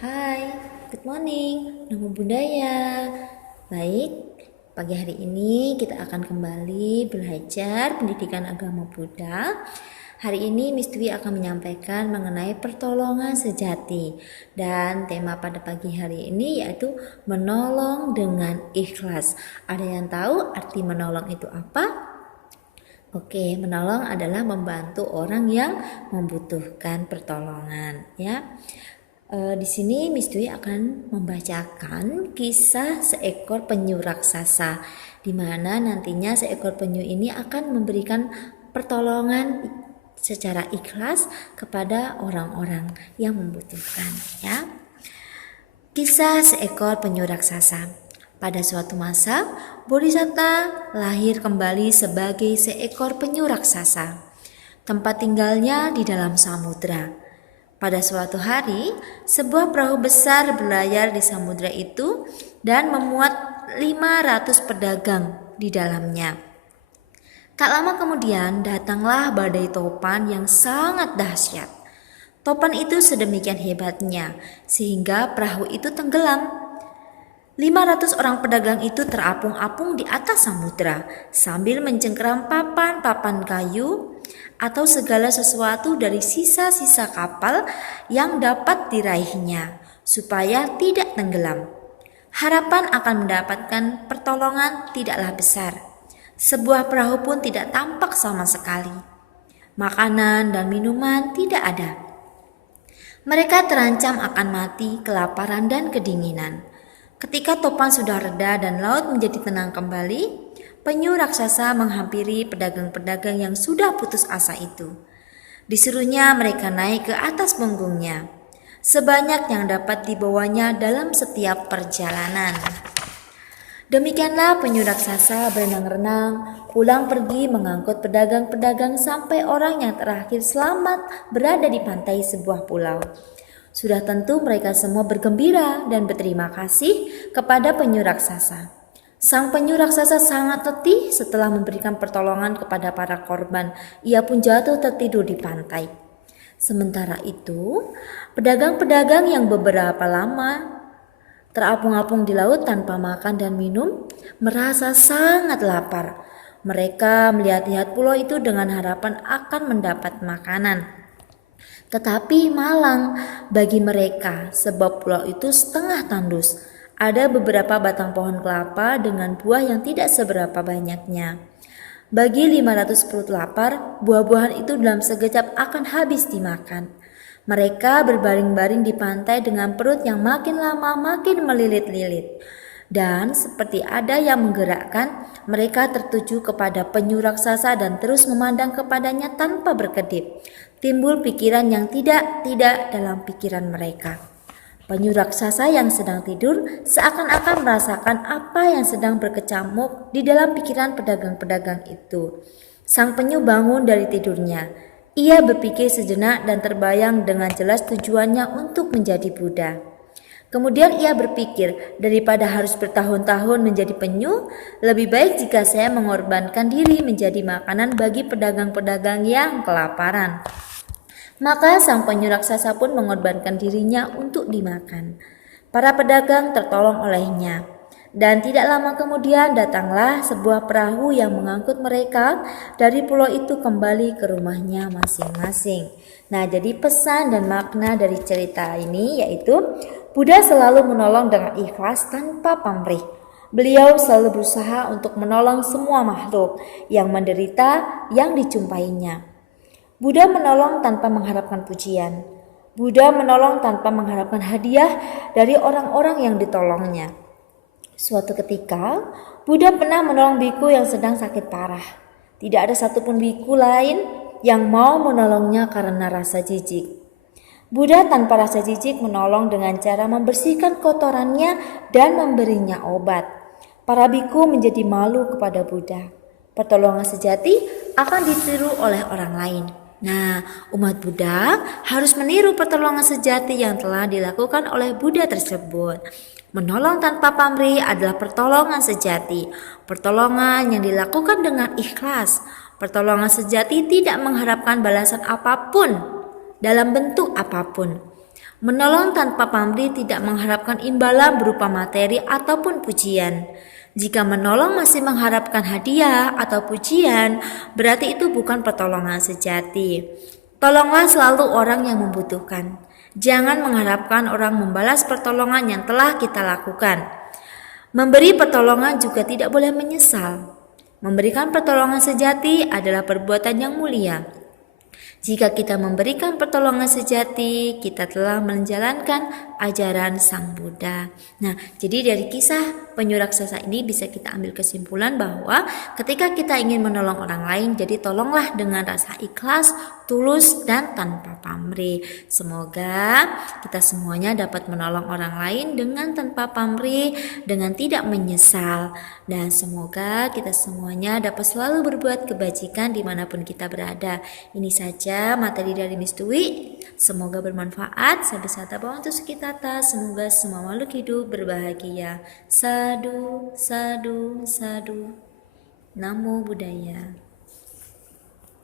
Hai, good morning, Namo Buddhaya. Baik, pagi hari ini kita akan kembali belajar pendidikan agama Buddha. Hari ini Miss Dwi akan menyampaikan mengenai pertolongan sejati. Dan tema pada pagi hari ini yaitu menolong dengan ikhlas. Ada yang tahu arti menolong itu apa? Oke, menolong adalah membantu orang yang membutuhkan pertolongan, ya. Di sini Miss Dwi akan membacakan kisah seekor penyu raksasa, di mana nantinya seekor penyu ini akan memberikan pertolongan secara ikhlas kepada orang-orang yang membutuhkan, ya. Kisah seekor penyu raksasa. Pada suatu masa, Bodhisatta lahir kembali sebagai seekor penyu raksasa. Tempat tinggalnya di dalam samudra. Pada suatu hari, sebuah perahu besar berlayar di samudra itu dan memuat 500 pedagang di dalamnya. Tak lama kemudian datanglah badai topan yang sangat dahsyat. Topan itu sedemikian hebatnya sehingga perahu itu tenggelam. 500 orang pedagang itu terapung-apung di atas samudra sambil mencengkeram papan-papan kayu atau segala sesuatu dari sisa-sisa kapal yang dapat diraihnya supaya tidak tenggelam. Harapan akan mendapatkan pertolongan tidaklah besar. Sebuah perahu pun tidak tampak sama sekali. Makanan dan minuman tidak ada. Mereka terancam akan mati kelaparan dan kedinginan. Ketika topan sudah reda dan laut menjadi tenang kembali, penyu raksasa menghampiri pedagang-pedagang yang sudah putus asa itu. Disuruhnya mereka naik ke atas punggungnya, sebanyak yang dapat dibawanya dalam setiap perjalanan. Demikianlah penyu raksasa berenang-renang, pulang pergi mengangkut pedagang-pedagang sampai orang yang terakhir selamat berada di pantai sebuah pulau. Sudah tentu mereka semua bergembira dan berterima kasih kepada penyu raksasa. Sang penyu raksasa sangat letih setelah memberikan pertolongan kepada para korban. Ia pun jatuh tertidur di pantai. Sementara itu, pedagang-pedagang yang beberapa lama terapung-apung di laut tanpa makan dan minum merasa sangat lapar. Mereka melihat-lihat pulau itu dengan harapan akan mendapat makanan. Tetapi malang bagi mereka sebab pulau itu setengah tandus. Ada beberapa batang pohon kelapa dengan buah yang tidak seberapa banyaknya. Bagi 500 perut lapar, buah-buahan itu dalam sekejap akan habis dimakan. Mereka berbaring-baring di pantai dengan perut yang makin lama makin melilit-lilit. Dan seperti ada yang menggerakkan, mereka tertuju kepada penyu raksasa dan terus memandang kepadanya tanpa berkedip. Timbul pikiran yang tidak dalam pikiran mereka. Penyu raksasa yang sedang tidur seakan-akan merasakan apa yang sedang berkecamuk di dalam pikiran pedagang-pedagang itu. Sang penyu bangun dari tidurnya. Ia berpikir sejenak dan terbayang dengan jelas tujuannya untuk menjadi Buddha. Kemudian ia berpikir, daripada harus bertahun-tahun menjadi penyu, lebih baik jika saya mengorbankan diri menjadi makanan bagi pedagang-pedagang yang kelaparan. Maka sang penyu raksasa pun mengorbankan dirinya untuk dimakan. Para pedagang tertolong olehnya. Dan tidak lama kemudian datanglah sebuah perahu yang mengangkut mereka dari pulau itu kembali ke rumahnya masing-masing. Nah, jadi pesan dan makna dari cerita ini yaitu Buddha selalu menolong dengan ikhlas tanpa pamrih. Beliau selalu berusaha untuk menolong semua makhluk yang menderita yang dijumpainya. Buddha menolong tanpa mengharapkan pujian. Buddha menolong tanpa mengharapkan hadiah dari orang-orang yang ditolongnya. Suatu ketika, Buddha pernah menolong biku yang sedang sakit parah. Tidak ada satupun biku lain yang mau menolongnya karena rasa jijik. Buddha tanpa rasa jijik menolong dengan cara membersihkan kotorannya dan memberinya obat. Para biku menjadi malu kepada Buddha. Pertolongan sejati akan ditiru oleh orang lain. Nah, umat Buddha harus meniru pertolongan sejati yang telah dilakukan oleh Buddha tersebut. Menolong tanpa pamrih adalah pertolongan sejati. Pertolongan yang dilakukan dengan ikhlas. Pertolongan sejati tidak mengharapkan balasan apapun dalam bentuk apapun. Menolong tanpa pamrih tidak mengharapkan imbalan berupa materi ataupun pujian. Jika menolong masih mengharapkan hadiah atau pujian, berarti itu bukan pertolongan sejati. Tolonglah selalu orang yang membutuhkan. Jangan mengharapkan orang membalas pertolongan yang telah kita lakukan. Memberi pertolongan juga tidak boleh menyesal. Memberikan pertolongan sejati adalah perbuatan yang mulia. Jika kita memberikan pertolongan sejati, kita telah menjalankan ajaran Sang Buddha. Nah, jadi dari kisah penyu raksasa ini bisa kita ambil kesimpulan bahwa ketika kita ingin menolong orang lain, jadi tolonglah dengan rasa ikhlas, tulus, dan tanpa pamrih. Semoga kita semuanya dapat menolong orang lain dengan tanpa pamrih, dengan tidak menyesal. Dan semoga kita semuanya dapat selalu berbuat kebajikan dimanapun kita berada. Ini saja materi dari Miss Dwi. Semoga bermanfaat. Sabda untuk kita. Semoga semua makhluk hidup berbahagia. Sadu, sadu, sadu. Namo Buddhaya.